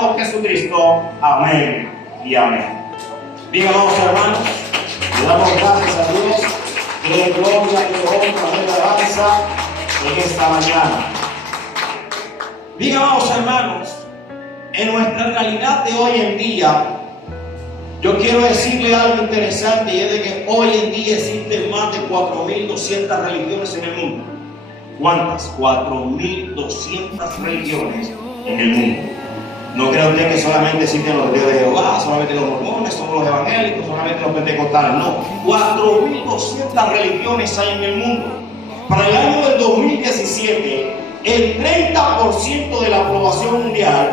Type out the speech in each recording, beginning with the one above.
amado Jesucristo. Amén y amén. Bien, amados hermanos, le damos gracias a Dios, que le gloria y honra y alabanza en esta mañana. Bien, amados hermanos, en nuestra realidad de hoy en día, yo quiero decirle algo interesante, y es de que hoy en día existen más de 4.200 religiones en el mundo. ¿Cuántas? 4.200 religiones en el mundo. No cree usted que solamente existen los testigos de Jehová, solamente los mormones, somos los evangélicos, solamente los pentecostales. No, 4.200 religiones hay en el mundo. Para el año del 2017, el 30% de la población mundial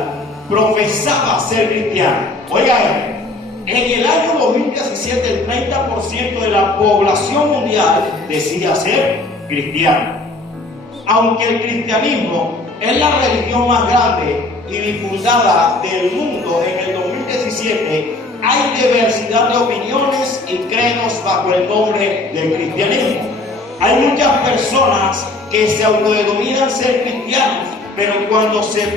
profesaba ser cristiana. Oigan, en el año 2017 el 30% de la población mundial decía ser cristiana. Aunque el cristianismo es la religión más grande y difundada del mundo en el 2017, hay diversidad de opiniones y credos bajo el nombre del cristianismo. Hay muchas personas que se autodenominan ser cristianos, pero cuando se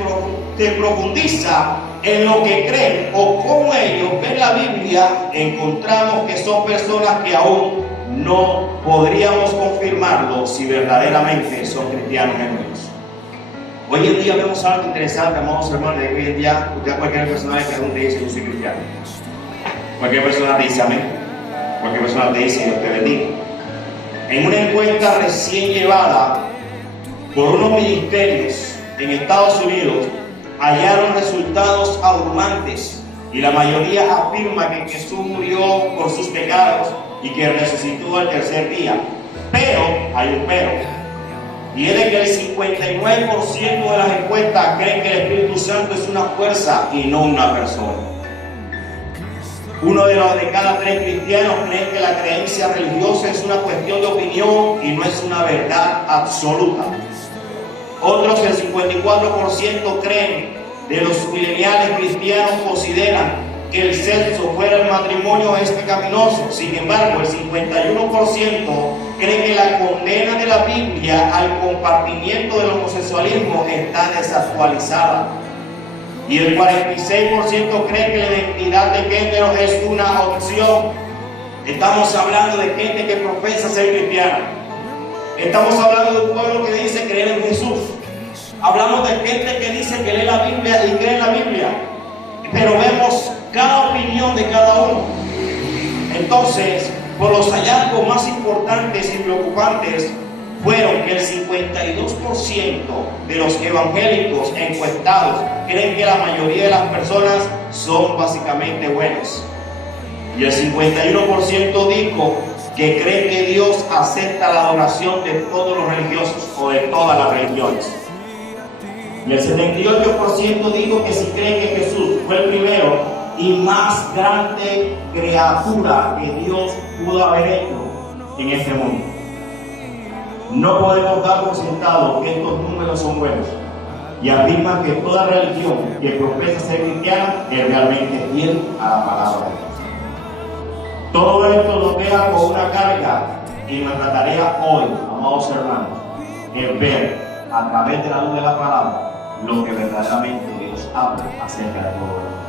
profundiza en lo que creen o cómo ellos ven la Biblia, encontramos que son personas que aún no podríamos confirmarlo si verdaderamente son cristianos en Dios. Hoy en día vemos algo interesante, amados hermanos, de que hoy en día usted a cualquier persona le pregunta y dice: yo soy cristiano. Cualquier persona te dice amén. Cualquier persona te dice: Dios te bendiga. En una encuesta recién llevada por unos ministerios en Estados Unidos, hallaron resultados abrumantes, y la mayoría afirma que Jesús murió por sus pecados y que resucitó al tercer día. Pero, hay un pero, y es de que el 59% de las encuestas creen que el Espíritu Santo es una fuerza y no una persona. Uno de cada 3 cristianos creen que la creencia religiosa es una cuestión de opinión y no es una verdad absoluta. Otros, el 54% creen de los mileniales cristianos, consideran que el sexo fuera del matrimonio es pecaminoso. Sin embargo, el 51% cree que la condena de la Biblia al compartimiento del homosexualismo está desactualizada. Y el 46% cree que la identidad de género es una opción. Estamos hablando de gente que profesa ser cristiana. Estamos hablando de un pueblo que dice creer en Jesús. Hablamos de gente que dice que lee la Biblia y cree en la Biblia. Pero vemos cada opinión de cada uno. Entonces, por los hallazgos más importantes y preocupantes fueron que el 52% de los evangélicos encuestados creen que la mayoría de las personas son básicamente buenas. Y el 51% dijo que cree que Dios acepta la adoración de todos los religiosos o de todas las religiones. Y el 78% dijo que si cree que Jesús fue el primero y más grande criatura que Dios pudo haber hecho en este mundo. No podemos dar por sentado que estos números son buenos, y afirman que toda religión que profesa ser cristiana es realmente fiel a la palabra de Dios. Todo esto nos deja con una carga, y nuestra tarea hoy, amados hermanos, es ver a través de la luz de la palabra lo que verdaderamente Dios habla acerca de todo esto.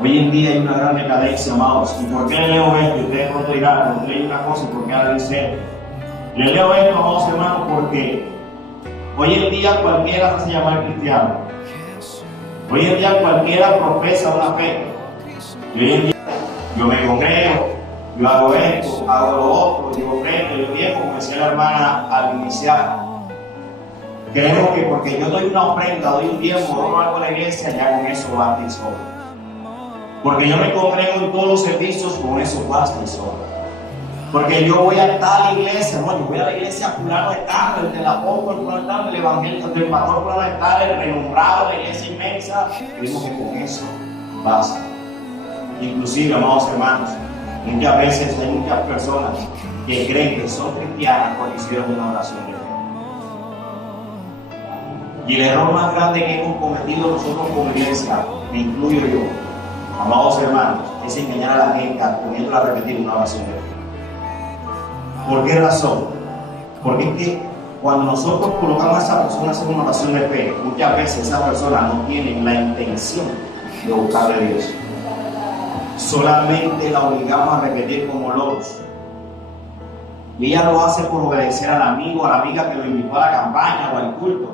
Hoy en día hay una gran decadencia, amados. ¿Y por qué le leo esto? Y ustedes pronto dirán: cuando leí una cosa, ¿y por qué ahora dice? Le leo esto, amados hermanos, porque hoy en día cualquiera se hace llamar cristiano. Hoy en día cualquiera profesa una fe. Y hoy en día yo me congrego, yo hago esto, hago lo otro, yo ofrendo, yo diezmo, como decía la hermana al iniciar. Creo que porque yo doy una ofrenda, doy un diezmo, doy algo a la iglesia, ya con eso basta y sobra. Porque yo me congrego en todos los servicios, con eso basta y sobra. Porque yo voy a tal iglesia, no, yo voy a la iglesia fulano de tal, el del apóstol fulano de tal, el evangelista, el pastor fulano de tal, el renombrado, la iglesia inmensa. Creemos que con eso basta. Inclusive, amados hermanos, muchas veces hay muchas personas que creen que son cristianas porque hicieron una oración de fe. Y el error más grande que hemos cometido nosotros como iglesia, me incluyo yo, amados hermanos, es engañar a la gente poniéndola a repetir una oración de fe. ¿Por qué razón? Porque es que cuando nosotros colocamos a esa persona a hacer una oración de fe, muchas veces esa persona no tiene la intención de buscar a Dios. Solamente la obligamos a repetir como logos. Y ella lo hace por obedecer al amigo, a la amiga que lo invitó a la campaña o al culto,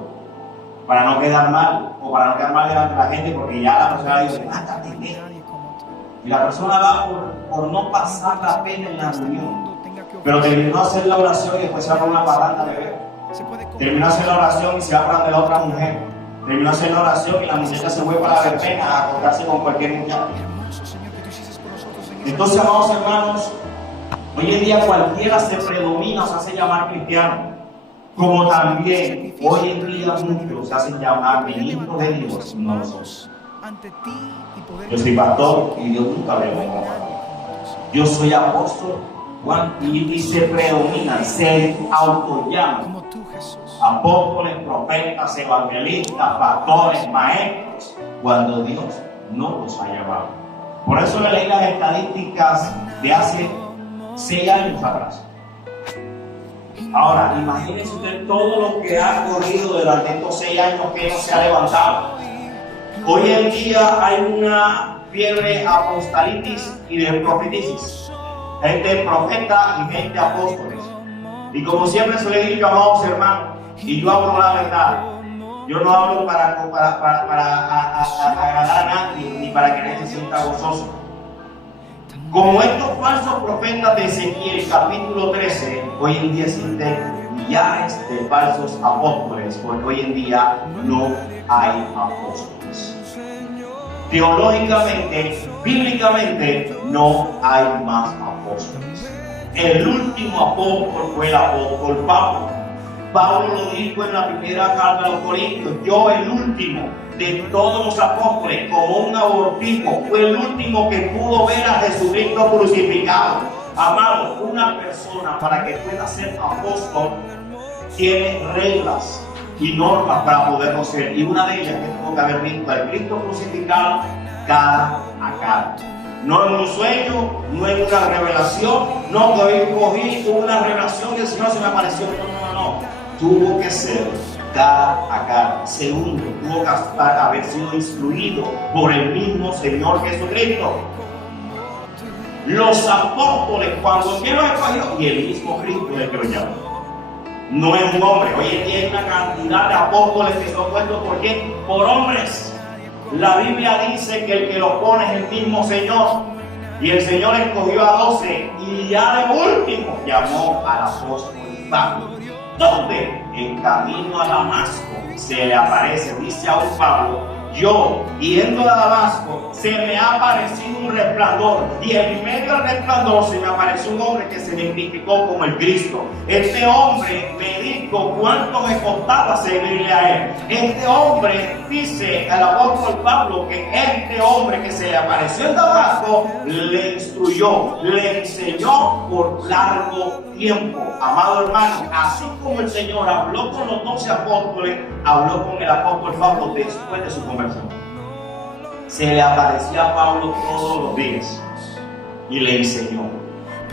para no quedar mal, o para no quedar mal delante de la gente, porque ya la persona dice, y la persona va por no pasar la pena en la reunión. Pero terminó de hacer la oración y después se va por una parranda de bebé. Terminó de hacer la oración y se va para de la otra mujer. Terminó de hacer la oración y la muchacha se fue para la verbena a acostarse con cualquier muchacho. Entonces, amados hermanos, hoy en día cualquiera se predomina o se hace llamar cristiano. Como también hoy en día muchos se hacen llamar ministros de Dios, no lo son. Yo soy pastor y Dios nunca me lo. Yo soy apóstol, Juan, y se predominan, se autollaman apóstoles, profetas, evangelistas, pastores, maestros, cuando Dios no los ha llamado. Por eso le leí las estadísticas de hace 6 años atrás. Ahora, imagínense usted todo lo que ha ocurrido durante estos 6 años que no se ha levantado. Hoy en día hay una fiebre apostolitis y de profeticis. Gente profeta y gente apóstoles. Y como siempre se le he dicho, amados hermanos, y yo hablo la verdad. Yo no hablo para agradar a nadie ni para que nadie se sienta gozoso. Como estos falsos profetas de Ezequiel, capítulo 13, hoy en día existen millares de falsos apóstoles, porque hoy en día no hay apóstoles. Teológicamente, bíblicamente, no hay más apóstoles. El último apóstol fue el apóstol Pablo. Pablo lo dijo en la primera carta a los Corintios: yo, el último de todos los apóstoles, como un abortivo, fue el último que pudo ver a Jesucristo crucificado. Amado, una persona para que pueda ser apóstol tiene reglas y normas para poderlo ser, y una de ellas que tuvo que haber visto al Cristo crucificado cara a cara. No en un sueño, no en una revelación, no que hoy cogí una revelación y el Señor se me apareció. No. Tuvo que ser cara a cara. Segundo, tuvo que haber sido instruido por el mismo Señor Jesucristo. Los apóstoles, cuando Él los escogió, y el mismo Cristo es el que lo llamó. No es un hombre. Hoy en día hay una cantidad de apóstoles que son puestos ¿por qué? Por hombres. La Biblia dice que el que los pone es el mismo Señor. Y el Señor escogió a 12 y ya de último llamó al apóstol Pablo. ¿Dónde? En camino a Damasco se le aparece, dice aún Pablo: yo, yendo a Damasco, se me ha aparecido un resplandor, y en medio del resplandor se me apareció un hombre que se identificó como el Cristo. Este hombre me dijo cuánto me costaba servirle a él. Este hombre, dice el apóstol Pablo, que este hombre que se le apareció en Damasco le instruyó, le enseñó por largo tiempo. Amado hermano, así como el Señor habló con los 12 apóstoles, habló con el apóstol Pablo después de su conversión. Se le aparecía a Pablo todos los días y le enseñó.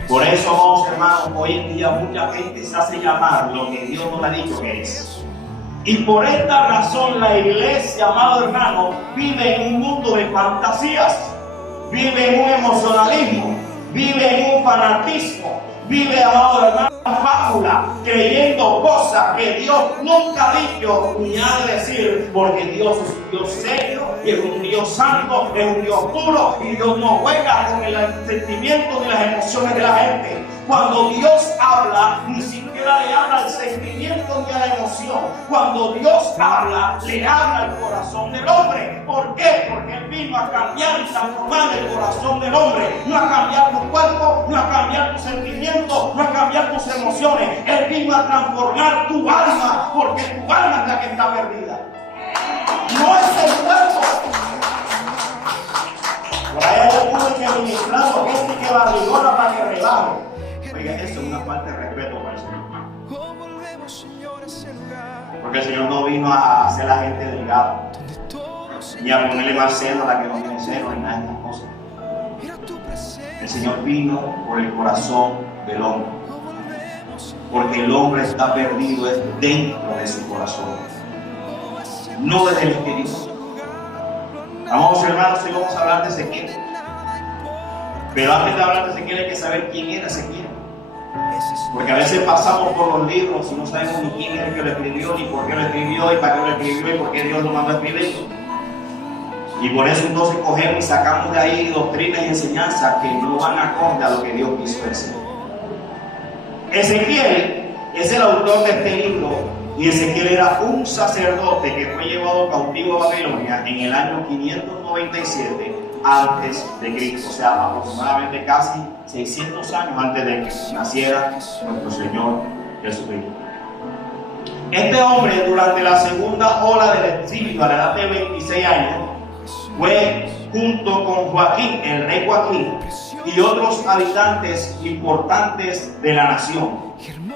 Por eso, amados hermanos, hoy en día mucha gente se hace llamar lo que Dios no le ha dicho que es. Y por esta razón la iglesia, amado hermano, vive en un mundo de fantasías, vive en un emocionalismo, vive en un fanatismo, vive, amado hermano, una fábula, creyendo cosas que Dios nunca ha dicho ni ha de decir, porque Dios es un Dios serio, y es un Dios santo, es un Dios puro, y Dios no juega con el sentimiento ni las emociones de la gente. Cuando Dios habla, ni siquiera le habla al sentimiento ni a la emoción. Cuando Dios habla, le habla al corazón del hombre. ¿Por qué? Porque Él vino a cambiar y transformar el corazón del hombre. No a cambiar tu cuerpo, no a cambiar tus sentimientos, no a cambiar tus emociones. Él vino a transformar tu alma, porque tu alma es la que está perdida. No es el cuerpo. Por ahí hay algunos que ministrando gente que barrigona para que rebaje. Oiga, eso es una falta de respeto para el Señor. Porque el Señor no vino a hacer a la gente delgada, ni a ponerle más seno a la que no tiene seno, ni nada de estas cosas. El Señor vino por el corazón del hombre. porque el hombre está perdido es dentro de su corazón, no desde el exterior. Amados hermanos, hoy vamos a hablar de Ezequiel. Pero antes de hablar de Ezequiel hay que saber quién era Ezequiel. Porque a veces pasamos por los libros y no sabemos ni quién es el que lo escribió, ni por qué lo escribió, y para qué lo escribió, y por qué Dios lo mandó a escribir. Y por eso entonces cogemos y sacamos de ahí doctrinas y enseñanzas que no van acorde a lo que Dios quiso decir. Ezequiel es el autor de este libro, y Ezequiel era un sacerdote que fue llevado cautivo a Babilonia en el año 597 antes de Cristo, o sea, aproximadamente casi 600 años antes de que naciera nuestro Señor Jesucristo. Este hombre, durante la segunda ola del exilio, a la edad de 26 años, fue junto con Joaquín, el rey Joaquín, y otros habitantes importantes de la nación.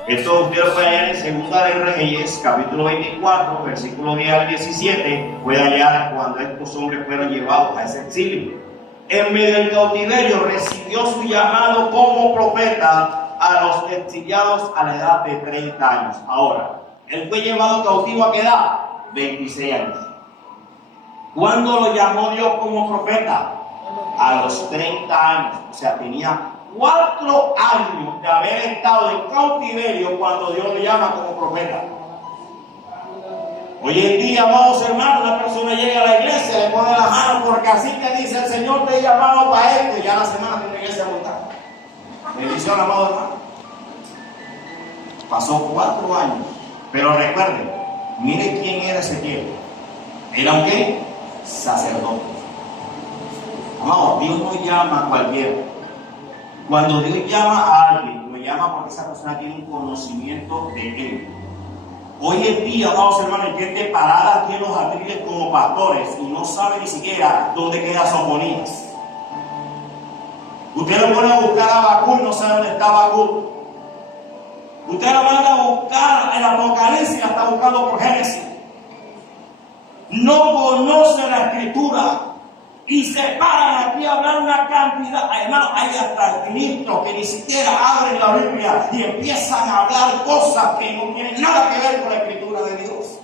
Esto usted lo puede hallar en Segunda de Reyes, capítulo 24, versículo 10 al 17. Puede hallar cuando estos hombres fueron llevados a ese exilio. En medio del cautiverio recibió su llamado como profeta a los exiliados a la edad de 30 años. Ahora, él fue llevado cautivo ¿a qué edad? 26 años. ¿Cuándo lo llamó Dios como profeta? A los 30 años. O sea, tenía 4 años de haber estado en cautiverio cuando Dios lo llama como profeta. Hoy en día, amados hermanos, una persona llega a la iglesia, le pone la mano porque así te dice el Señor, te ha llamado para esto, y ya la semana tiene iglesia montada. Bendición, amado hermano. Pasó 4 años. Pero recuerden, mire quién era Ezequiel. ¿Era un qué? Sacerdote. Amado, Dios no llama a cualquiera. Cuando Dios llama a alguien, lo llama porque esa persona tiene un conocimiento de Él. Hoy en día, amados hermanos, hay gente parada aquí en los atriles como pastores y no sabe ni siquiera dónde queda Sofonías. Usted lo pone a buscar a Habacuc y no sabe dónde está Habacuc. Usted lo manda a buscar el Apocalipsis y la está buscando por Génesis. No conoce la Escritura y se paran aquí a hablar una cantidad. Hermano, hay hasta ministros que ni siquiera abren la Biblia y empiezan a hablar cosas que no tienen nada que ver con la Escritura de Dios.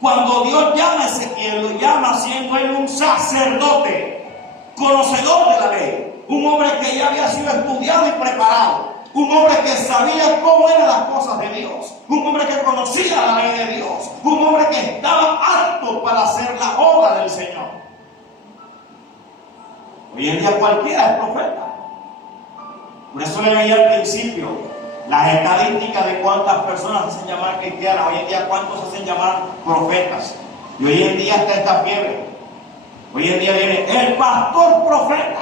Cuando Dios llama a Ezequiel, lo llama siendo él un sacerdote, conocedor de la ley, un hombre que ya había sido estudiado y preparado, un hombre que sabía cómo eran las cosas de Dios, un hombre que conocía la ley de Dios, un hombre que estaba apto para hacer la obra del Señor. Hoy en día cualquiera es profeta. Por eso le veía al principio las estadísticas de cuántas personas se hacen llamar cristianas. Hoy en día cuántos se hacen llamar profetas. Y hoy en día está esta fiebre. Hoy en día viene el pastor profeta,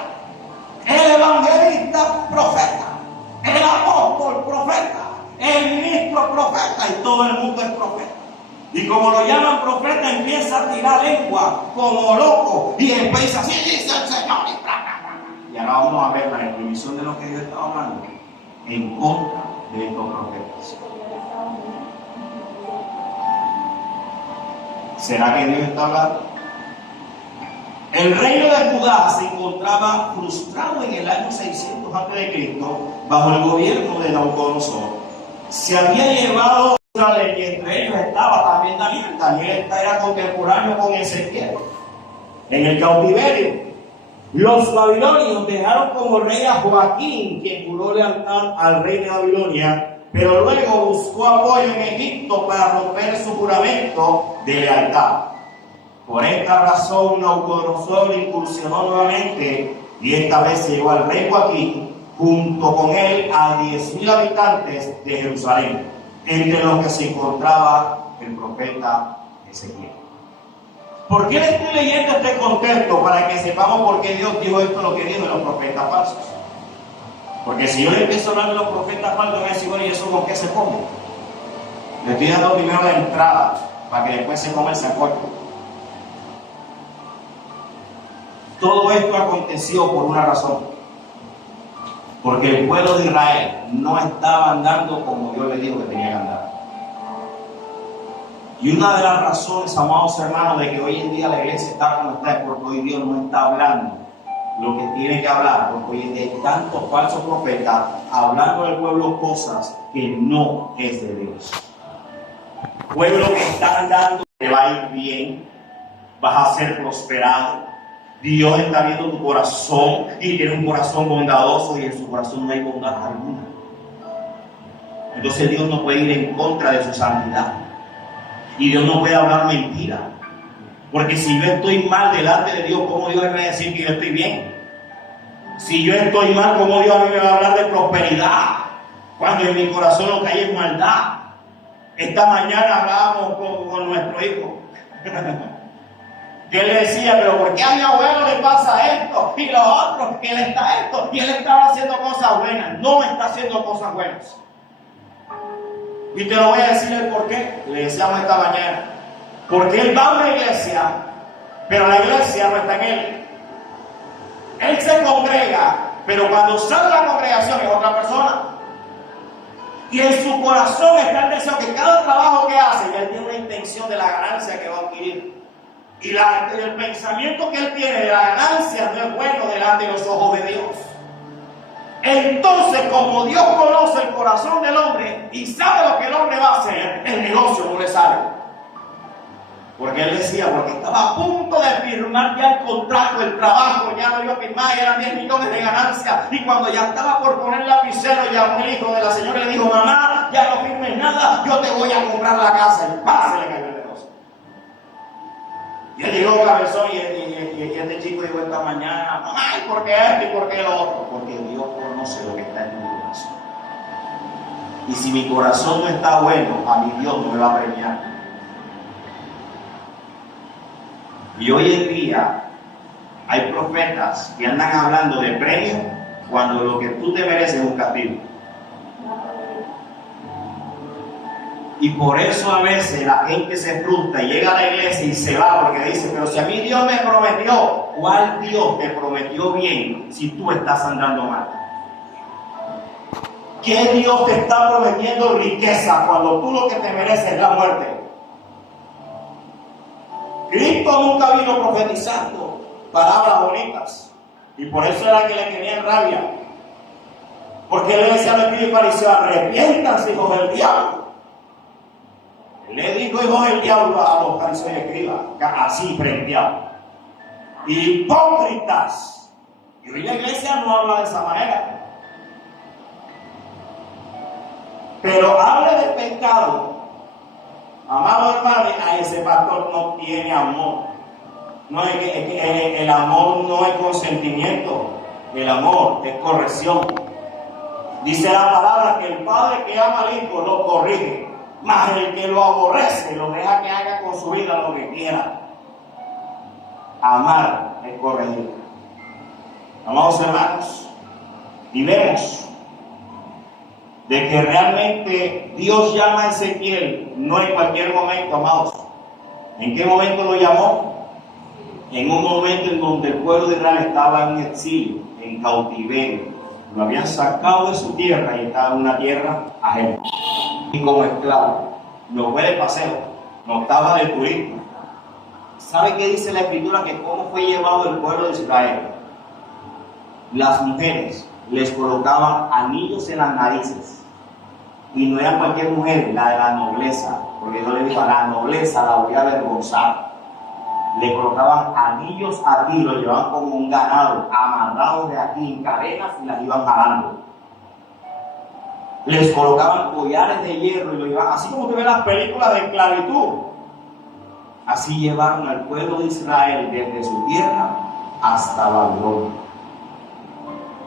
el evangelista profeta, el apóstol profeta, el ministro profeta, y todo el mundo es profeta. Y como lo llaman profeta, empieza a tirar lengua como loco y empieza así dice el Señor. Y ahora vamos a ver la definición de lo que Dios está hablando en contra de estos profetas. ¿Será que Dios está hablando? El reino de Judá se encontraba frustrado en el año 600 a.C. bajo el gobierno de Nabucodonosor. Se había llevado una ley y entre ellos estaba también Daniel. Daniel era contemporáneo con Ezequiel. En el cautiverio, los babilonios dejaron como rey a Joaquín, quien juró lealtad al rey de Babilonia, pero luego buscó apoyo en Egipto para romper su juramento de lealtad. Por esta razón, Nabucodonosor incursionó nuevamente y esta vez se llevó al rey Joaquín junto con él a 10,000 habitantes de Jerusalén, entre los que se encontraba el profeta Ezequiel. ¿Por qué le estoy leyendo este contexto? Para que sepamos por qué Dios dijo esto, lo que dijo de los profetas falsos. Porque si yo le empiezo a hablar de los profetas falsos, me va a decir, bueno, ¿y eso con qué se come? Le estoy dando primero la entrada para que después se come el sancocho. Todo esto aconteció por una razón. Porque el pueblo de Israel no estaba andando como Dios le dijo que tenía que andar. Y una de las razones, amados hermanos, de que hoy en día la iglesia está como está es porque hoy Dios no está hablando lo que tiene que hablar, porque hoy en día hay tantos falsos profetas hablando del pueblo cosas que no es de Dios. Pueblo que está andando, te va a ir bien, vas a ser prosperado. Dios está viendo tu corazón y tiene un corazón bondadoso y en su corazón no hay bondad alguna. Entonces Dios no puede ir en contra de su santidad. Y Dios no puede hablar mentira. Porque si yo estoy mal delante de Dios, ¿cómo Dios me va a decir que yo estoy bien? Si yo estoy mal, ¿cómo Dios a mí me va a hablar de prosperidad? Cuando en mi corazón lo que hay es maldad. Esta mañana hablábamos con nuestro hijo. Que él decía, pero ¿por qué a mi abuelo le pasa esto? Y lo otro, que él está esto. Y él estaba haciendo cosas buenas. No está haciendo cosas buenas. Y te lo voy a decir el por qué. Le decíamos esta mañana. Porque él va a una iglesia, pero la iglesia no está en él. Él se congrega, pero cuando sale de la congregación es otra persona. Y en su corazón está el deseo que cada trabajo que hace, él tiene una intención de la ganancia que va a adquirir. Y el pensamiento que él tiene de la ganancia no es bueno delante de los ojos de Dios. Entonces, como Dios conoce el corazón del hombre y sabe lo que el hombre va a hacer, el negocio no le sale. Porque él decía, porque estaba a punto de firmar ya el contrato, el trabajo, ya lo iba a firmar, eran 10 millones de ganancia. Y cuando ya estaba por poner el lapicero, llamó el hijo de la señora y le dijo, mamá, ya no firmes nada, yo te voy a comprar la casa. Y ¡pah! Se le cayó el negocio. Y él llegó cabezón y este chico dijo esta mañana, mamá, ¿y por qué esto y por qué lo otro? Porque Dios conoce lo que está en mi corazón. Y si mi corazón no está bueno, a mi Dios no me va a premiar. Y hoy en día hay profetas que andan hablando de premio cuando lo que tú te mereces es un castigo. Y por eso a veces la gente se frustra y llega a la iglesia y se va porque dice, pero si a mí Dios me prometió, ¿cuál Dios te prometió bien si tú estás andando mal? ¿Qué Dios te está prometiendo riqueza cuando tú lo que te mereces es la muerte? Cristo nunca vino profetizando palabras bonitas. Y por eso era que le tenían rabia. Porque él le decía a los escribas y fariseos, arrepiéntanse, hijos del diablo. Él le dijo hijos del diablo a los fariseos y escribas, así frenteados. Hipócritas. Y hoy la iglesia no habla de esa manera. Pero habla del pecado. Amado hermano, a ese pastor no tiene amor. No es que el amor no es consentimiento, el amor es corrección. Dice la palabra que el padre que ama al hijo lo corrige, mas el que lo aborrece lo deja que haga con su vida lo que quiera. Amar es corregir. Amados hermanos, y vemos de que realmente Dios llama a Ezequiel, no en cualquier momento, amados. ¿En qué momento lo llamó? En un momento en donde el pueblo de Israel estaba en exilio, en cautiverio. Lo habían sacado de su tierra y estaba en una tierra ajena. Y como esclavo, no fue de paseo, no estaba de turismo. ¿Sabe qué dice la Escritura? Que cómo fue llevado el pueblo de Israel. Las mujeres les colocaban anillos en las narices. Y no era cualquier mujer, la de la nobleza. Porque Dios le dijo, a la nobleza la voy a avergonzar. Le colocaban anillos aquí, lo llevaban como un ganado, amarrados de aquí en cadenas y las iban jalando. Les colocaban collares de hierro y lo llevaban, así como tú ves las películas de esclavitud. Así llevaron al pueblo de Israel desde su tierra hasta Babilonia.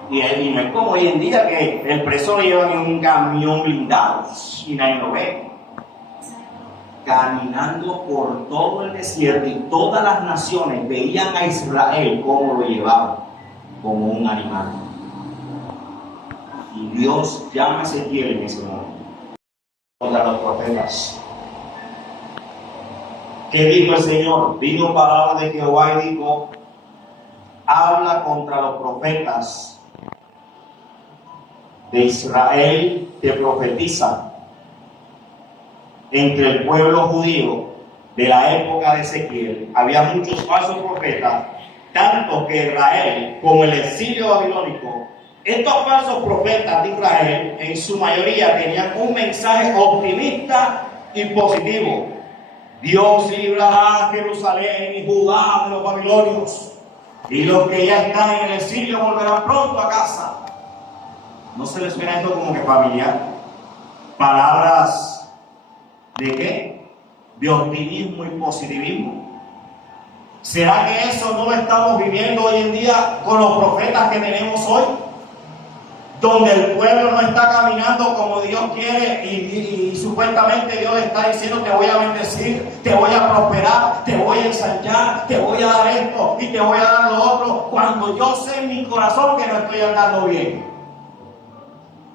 Y no es como hoy en día que el preso lo llevan en un camión blindado y nadie lo ve. Caminando por todo el desierto y todas las naciones veían a Israel como lo llevaban, como un animal. Y Dios llama a Ezequiel en ese momento contra los profetas. ¿Qué dijo el Señor? Vino palabra de Jehová y dijo, habla contra los profetas de Israel que profetizan entre el pueblo judío de la época de Ezequiel. Había muchos falsos profetas, tanto que Israel, con el exilio babilónico, Estos falsos profetas de Israel, en su mayoría, tenían un mensaje optimista y positivo. Dios librará a Jerusalén y Judá de los babilonios, y los que ya están en el exilio volverán pronto a casa. ¿No se les suena esto como que familiar? Palabras ¿de qué? De optimismo y positivismo. ¿Será que eso no lo estamos viviendo hoy en día con los profetas que tenemos hoy? Donde el pueblo no está caminando como Dios quiere y supuestamente Dios le está diciendo: te voy a bendecir, te voy a prosperar, te voy a ensanchar, te voy a dar esto y te voy a dar lo otro, cuando yo sé en mi corazón que no estoy andando bien.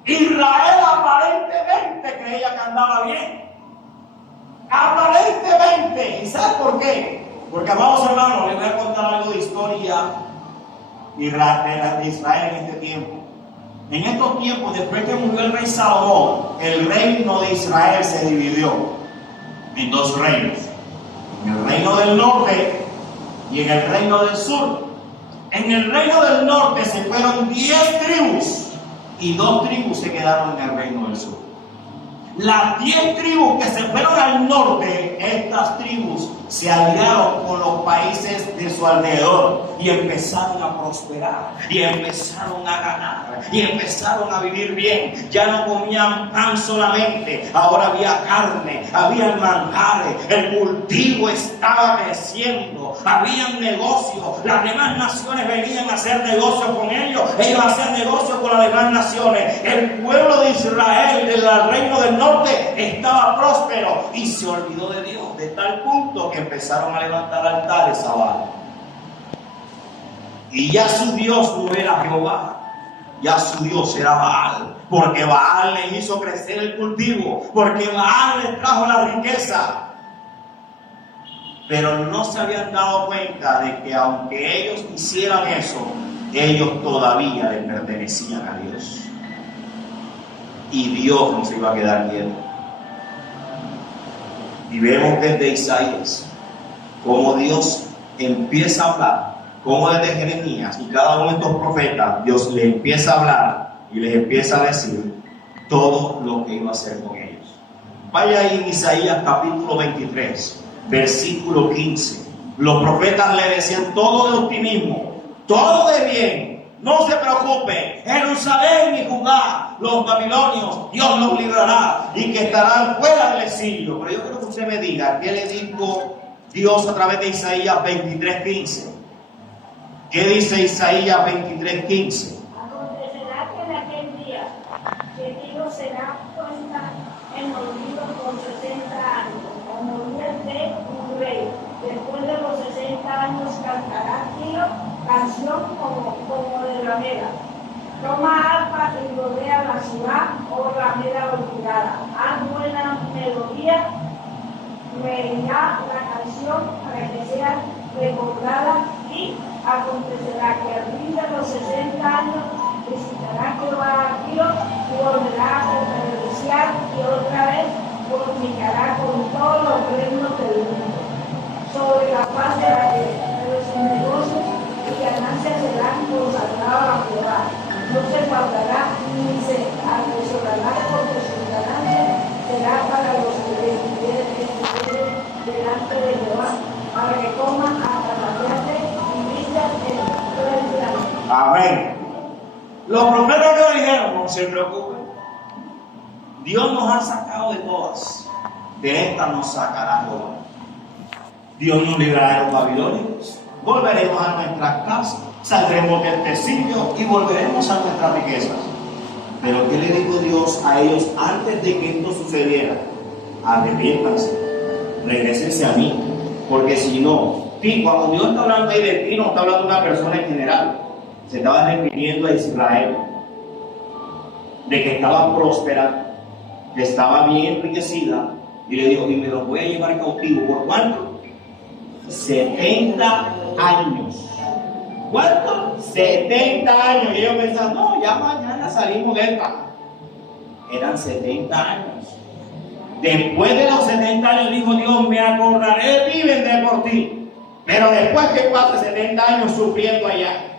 Israel aparentemente creía que andaba bien. Aparentemente. ¿Y sabes por qué? Porque, amados hermanos, les voy a contar algo de historia de Israel en este tiempo. En estos tiempos, después que murió el rey Salomón, el reino de Israel se dividió en dos reinos: en el reino del norte y en el reino del sur. En el reino del norte se fueron 10 tribus y 2 tribus se quedaron en el reino del sur. Las 10 tribus que se fueron al norte, estas tribus se aliaron con los países de su alrededor y empezaron a prosperar, y empezaron a ganar, y empezaron a vivir bien. Ya no comían pan solamente, ahora había carne, había manjares, el cultivo estaba creciendo, habían negocios, las demás naciones venían a hacer negocios con ellos a hacer negocios con las demás naciones. El pueblo de Israel, del reino del norte, estaba próspero y se olvidó de Dios, de tal punto que empezaron a levantar altares a Baal. Y ya su Dios no era Jehová, ya su Dios era Baal, porque Baal le hizo crecer el cultivo, porque Baal le trajo la riqueza. Pero no se habían dado cuenta de que aunque ellos hicieran eso, ellos todavía le pertenecían a Dios. Y Dios no se iba a quedar quieto. Y vemos desde Isaías cómo Dios empieza a hablar, cómo desde Jeremías y cada uno de estos profetas, Dios le empieza a hablar y les empieza a decir todo lo que iba a hacer con ellos. Vaya ahí en Isaías capítulo 23, versículo 15. Los profetas le decían todo de optimismo, todo de bien. No se preocupe, Jerusalén y Judá, los babilonios, Dios los librará y que estarán fuera del exilio. Pero yo quiero que usted me diga, ¿qué le dijo Dios a través de Isaías 23:15? ¿Qué dice Isaías 23:15? Acontecerá que en aquel día que Tiro será puesta en olvido por 60 años, como días de un rey. Después de los 60 años cantará Tiro canción como de ramera. Toma arpa y rodea la ciudad, oh ramera olvidada. Haz buena melodía, reirá la canción para que sea recordada, y acontecerá que al fin de los 60 años visitará Jehová a Tiro y volverá a reverenciar, y otra vez fornicará con todos los reinos del mundo sobre la faz de la tierra, pero sus negocios y ganancias serán consagrados a Jehová. No se guardará ni se atesorará, porque sus ganancias será para los que viven delante de Jehová, para que coman hasta la muerte y vistan en todo el plano. Amén. Los profetas que dijeron: no se preocupen, Dios nos ha sacado de todas, de esta nos sacará Jehová. Dios nos librará de los babilonios, volveremos a nuestras casas, saldremos del exilio y volveremos a nuestras riquezas. Pero ¿qué le dijo Dios a ellos antes de que esto sucediera? Arrepiéntanse, regrésense a mí, porque si no, cuando Dios está hablando ahí de ti, no está hablando de una persona en general, se estaba refiriendo a Israel, de que estaba próspera, que estaba bien enriquecida, y le dijo: y me los voy a llevar cautivo. ¿Por cuánto? 70 años. ¿Cuánto? 70 años. Y ellos pensaban: no, ya mañana salimos de esta. Eran 70 años. Después de los 70 años dijo Dios: me acordaré de ti y vendré por ti. Pero después que pase 70 años sufriendo allá,